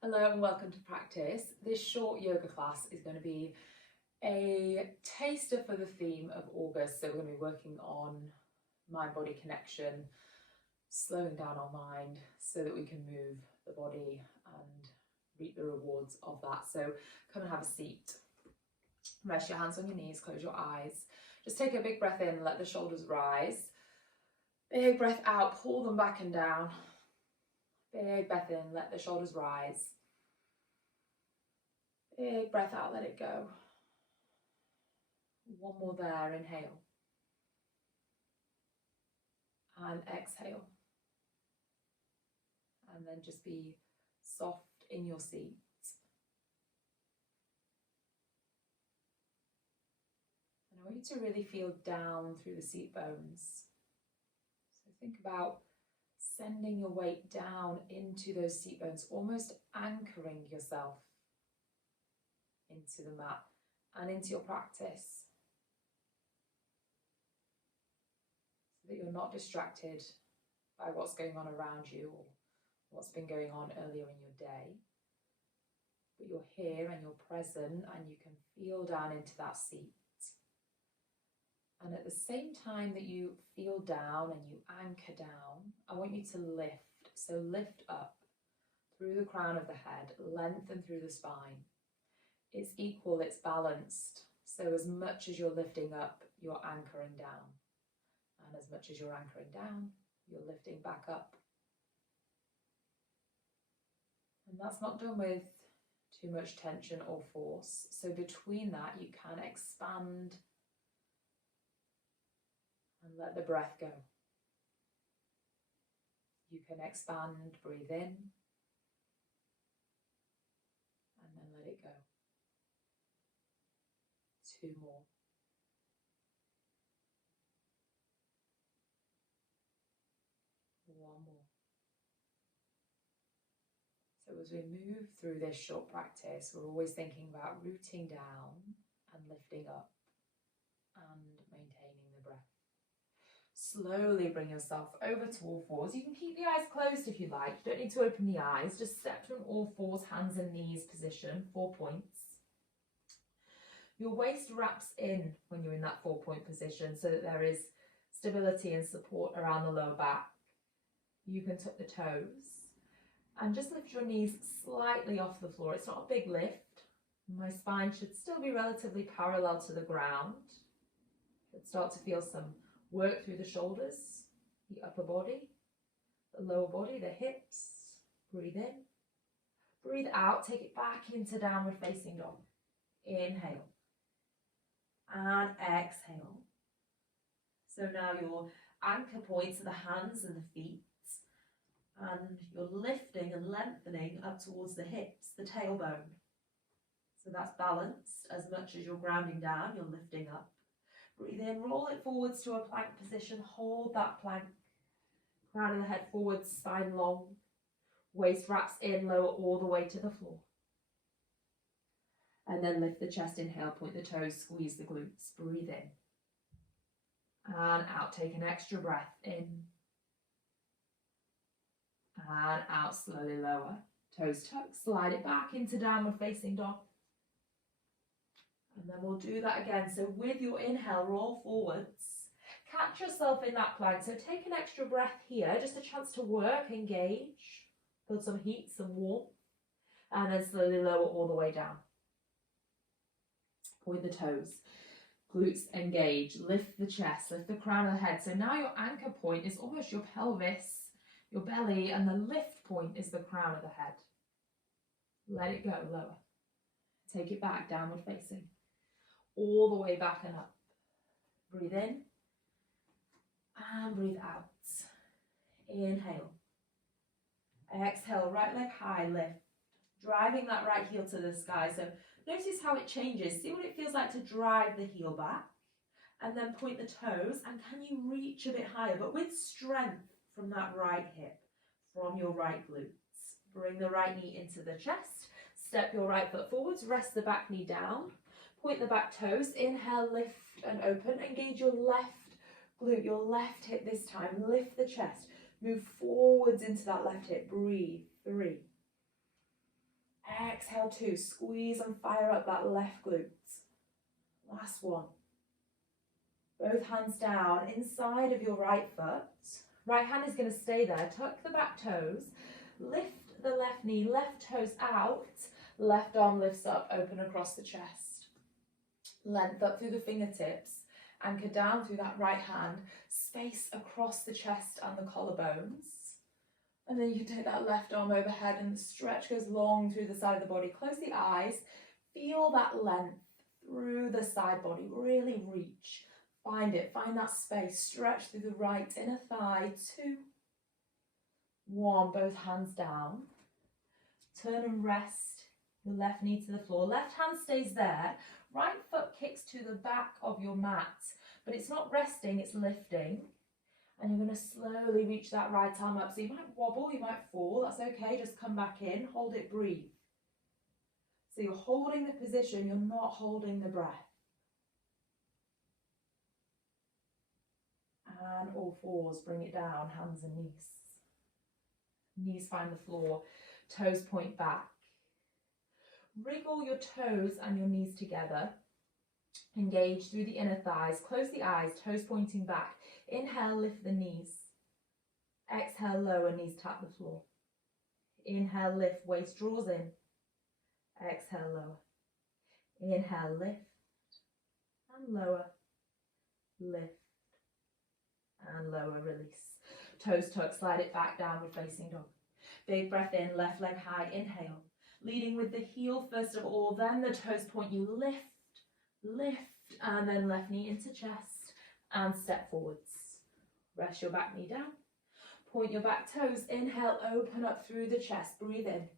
Hello and welcome to practice. This short yoga class is going to be a taster for the theme of August. So we're going to be working on mind-body connection, slowing down our mind so that we can move the body and reap the rewards of that. So come and have a seat. Rest your hands on your knees, close your eyes. Just take a big breath in, let the shoulders rise. Big breath out, pull them back and down. Big breath in, let the shoulders rise. Big breath out, let it go. One more there, inhale. And exhale. And then just be soft in your seat. And I want you to really feel down through the seat bones. So think about sending your weight down into those seat bones, almost anchoring yourself into the mat and into your practice, so that you're not distracted by what's going on around you or what's been going on earlier in your day, but you're here and you're present and you can feel down into that seat. And at the same time that you feel down and you anchor down, I want you to lift. So lift up through the crown of the head, lengthen through the spine. It's equal, it's balanced. So as much as you're lifting up, you're anchoring down. And as much as you're anchoring down, you're lifting back up. And that's not done with too much tension or force. So between that, you can expand and let the breath go. You can expand, breathe in, and then let it go. 2 more. One more. So as we move through this short practice, we're always thinking about rooting down and lifting up and maintaining the breath. Slowly bring yourself over to all fours. You can keep the eyes closed if you like. You don't need to open the eyes. Just step from all fours, hands and knees position, 4 points. Your waist wraps in when you're in that 4-point position so that there is stability and support around the lower back. You can tuck the toes and just lift your knees slightly off the floor. It's not a big lift. My spine should still be relatively parallel to the ground. Should start to feel some work through the shoulders, the upper body, the lower body, the hips. Breathe in. Breathe out. Take it back into downward facing dog. Inhale. And exhale. So now your anchor points are the hands and the feet, and you're lifting and lengthening up towards the hips, the tailbone. So that's balanced. As much as you're grounding down, you're lifting up. Breathe in, roll it forwards to a plank position, hold that plank. Crown of the head forwards, spine long. Waist wraps in, lower all the way to the floor. And then lift the chest, inhale, point the toes, squeeze the glutes, breathe in. And out, take an extra breath in. And out, slowly lower. Toes tuck, slide it back into downward facing dog. And then we'll do that again. So with your inhale, roll forwards. Catch yourself in that plank. So take an extra breath here, just a chance to work, engage, build some heat, some warmth. And then slowly lower all the way down. Point the toes, glutes engage, lift the chest, lift the crown of the head. So now your anchor point is almost your pelvis, your belly, and the lift point is the crown of the head. Let it go, lower. Take it back, downward facing. All the way back and up. Breathe in and breathe out. Inhale. Exhale, right leg high, lift. Driving that right heel to the sky. So notice how it changes. See what it feels like to drive the heel back. And then point the toes. And can you reach a bit higher, but with strength from that right hip, from your right glutes. Bring the right knee into the chest. Step your right foot forwards. Rest the back knee down. Point the back toes. Inhale, lift and open. Engage your left glute, your left hip this time. Lift the chest. Move forwards into that left hip. Breathe. 3, exhale 2, squeeze and fire up that left glute. Last one. Both hands down inside of your right foot. Right hand is going to stay there. Tuck the back toes. Lift the left knee, left toes out. Left arm lifts up, open across the chest. Length up through the fingertips. Anchor down through that right hand. Space across the chest and the collarbones. And then you can take that left arm overhead and the stretch goes long through the side of the body. Close the eyes. Feel that length through the side body. Really reach. Find it. Find that space. Stretch through the right inner thigh. 2, 1. Both hands down. Turn and rest the left knee to the floor. Left hand stays there. Right foot kicks to the back of your mat. But it's not resting, it's lifting. And you're going to slowly reach that right arm up. So you might wobble, you might fall. That's okay. Just come back in. Hold it, breathe. So you're holding the position. You're not holding the breath. And all fours, bring it down, hands and knees. Knees find the floor, toes point back. Wriggle your toes and your knees together. Engage through the inner thighs, close the eyes, toes pointing back. Inhale, lift the knees. Exhale, lower, knees tap the floor. Inhale, lift, waist draws in. Exhale, lower. Inhale, lift and lower, lift. And lower, release. Toes tuck, slide it back, downward facing dog. Big breath in, left leg high, inhale. Leading with the heel first of all, then the toes point you, lift, lift, and then left knee into chest and step forwards. Rest your back knee down. Point your back toes, inhale, open up through the chest, breathe in.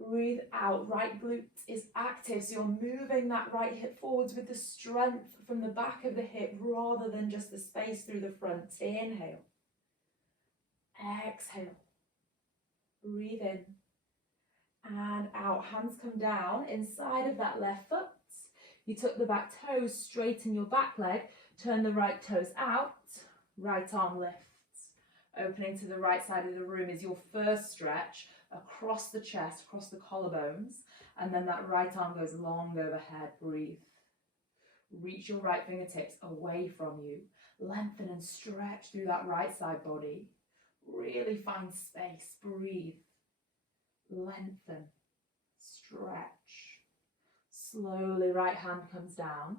Breathe out, right glute is active, so you're moving that right hip forwards with the strength from the back of the hip rather than just the space through the front. Inhale. Exhale. Breathe in. And out. Hands come down inside of that left foot. You tuck the back toes, straighten your back leg, turn the right toes out, right arm lifts. Opening to the right side of the room is your first stretch. Across the chest, across the collarbones, and then that right arm goes long overhead. Breathe. Reach your right fingertips away from you. Lengthen and stretch through that right side body. Really find space. Breathe. Lengthen. Stretch. Slowly, right hand comes down.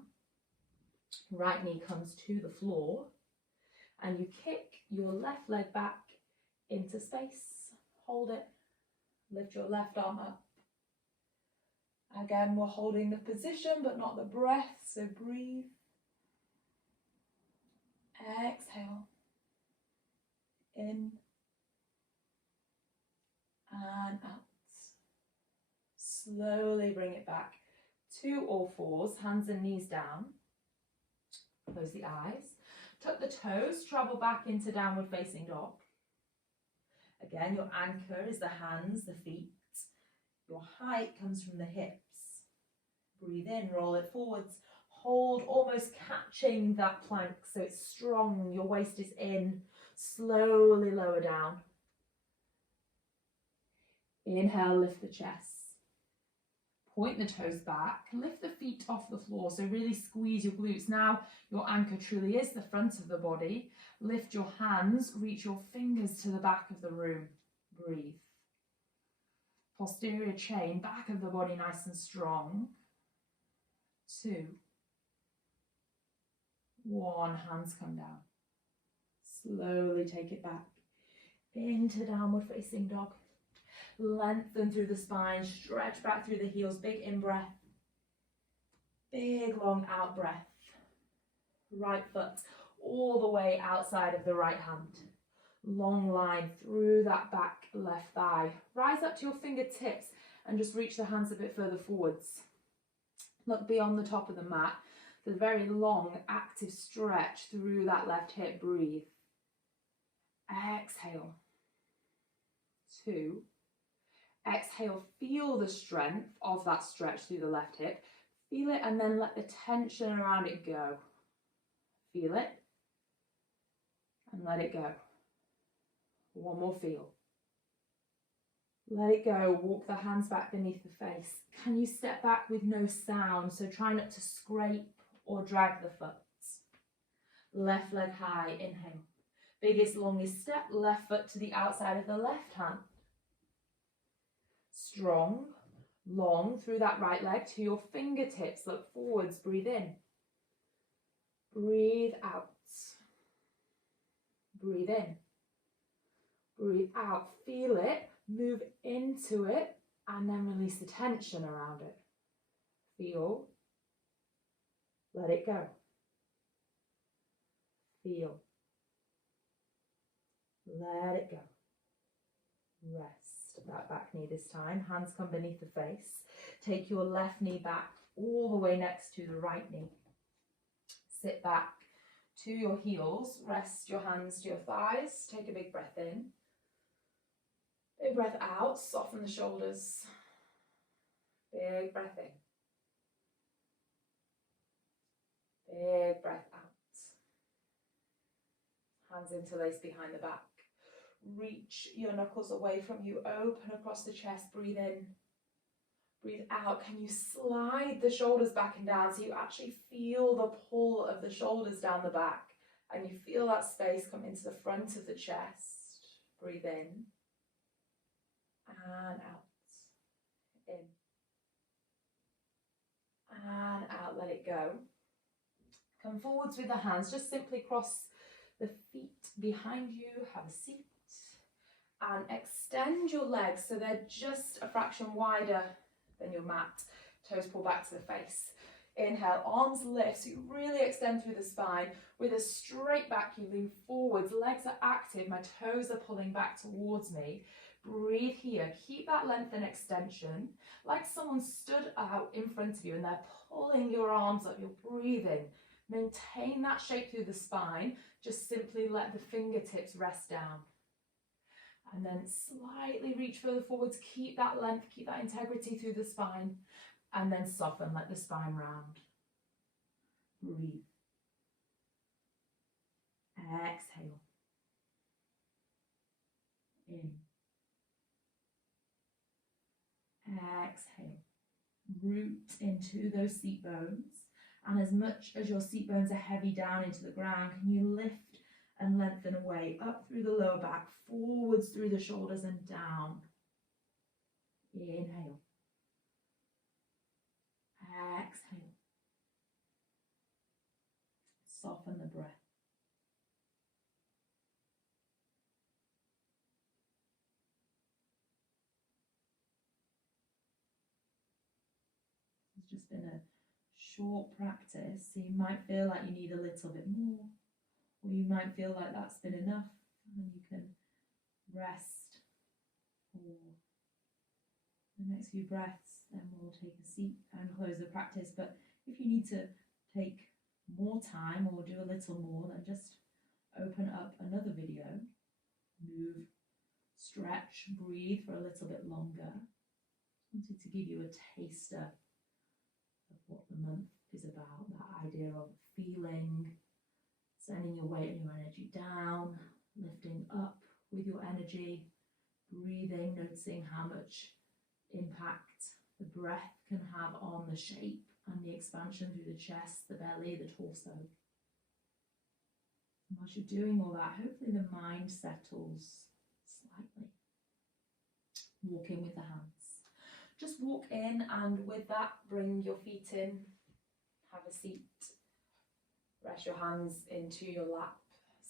Right knee comes to the floor. And you kick your left leg back into space. Hold it. Lift your left arm up. Again, we're holding the position, but not the breath, so breathe. Exhale. In. And out. Slowly bring it back to all fours, hands and knees down. Close the eyes. Tuck the toes, travel back into downward facing dog. Again, your anchor is the hands, the feet. Your height comes from the hips. Breathe in, roll it forwards. Hold, almost catching that plank so it's strong. Your waist is in. Slowly lower down. Inhale, lift the chest. Point the toes back. Lift the feet off the floor, so really squeeze your glutes. Now your anchor truly is the front of the body. Lift your hands, reach your fingers to the back of the room. Breathe. Posterior chain, back of the body nice and strong. 2, 1, hands come down. Slowly take it back into downward facing dog. Lengthen through the spine, stretch back through the heels, big in breath. Big long out breath. Right foot all the way outside of the right hand. Long line through that back left thigh. Rise up to your fingertips and just reach the hands a bit further forwards. Look beyond the top of the mat. The very long active stretch through that left hip. Breathe. Exhale. 2. Exhale, feel the strength of that stretch through the left hip. Feel it and then let the tension around it go. Feel it and let it go. One more feel. Let it go. Walk the hands back beneath the face. Can you step back with no sound? So try not to scrape or drag the foot. Left leg high, inhale. Biggest, longest step, left foot to the outside of the left hand. Strong, long through that right leg to your fingertips. Look forwards, breathe in. Breathe out. Breathe in. Breathe out. Feel it, move into it, and then release the tension around it. Feel. Let it go. Feel. Let it go. Rest that back knee this time. Hands come beneath the face. Take your left knee back all the way next to the right knee. Sit back to your heels. Rest your hands to your thighs. Take a big breath in. Big breath out. Soften the shoulders. Big breath in. Big breath out. Hands interlaced behind the back. Reach your knuckles away from you. Open across the chest. Breathe in. Breathe out. Can you slide the shoulders back and down so you actually feel the pull of the shoulders down the back and you feel that space come into the front of the chest. Breathe in and out. In and out. Let it go. Come forwards with the hands. Just simply cross the feet behind you. Have a seat. And extend your legs so they're just a fraction wider than your mat. Toes pull back to the face. Inhale, arms lift, so you really extend through the spine. With a straight back, you lean forwards. Legs are active, my toes are pulling back towards me. Breathe here, keep that length and extension. Like someone stood out in front of you and they're pulling your arms up, you're breathing. Maintain that shape through the spine. Just simply let the fingertips rest down. And then slightly reach further forwards, keep that length, keep that integrity through the spine, and then soften, let the spine round. Breathe. Exhale. In. Exhale. Root into those seat bones, and as much as your seat bones are heavy down into the ground, can you lift and lengthen away, up through the lower back, forwards through the shoulders and down. Inhale. Exhale. Soften the breath. It's just been a short practice, so you might feel like you need a little bit more. Or you might feel like that's been enough and you can rest for the next few breaths. Then we'll take a seat and close the practice. But if you need to take more time or do a little more, then just open up another video, move, stretch, breathe for a little bit longer. I wanted to give you a taster of what the month is about, that idea of feeling, sending your weight and your energy down, lifting up with your energy, breathing, noticing how much impact the breath can have on the shape and the expansion through the chest, the belly, the torso. And whilst you're doing all that, hopefully the mind settles slightly. Walk in with the hands. Just walk in, and with that, bring your feet in, have a seat. Rest your hands into your lap,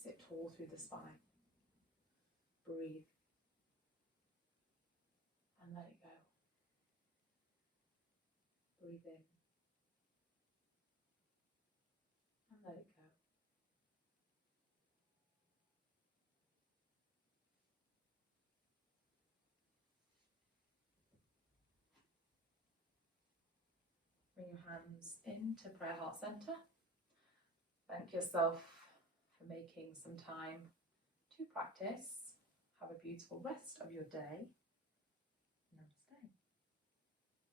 sit tall through the spine. Breathe and let it go. Breathe in and let it go. Bring your hands into prayer heart center. Thank yourself for making some time to practice. Have a beautiful rest of your day.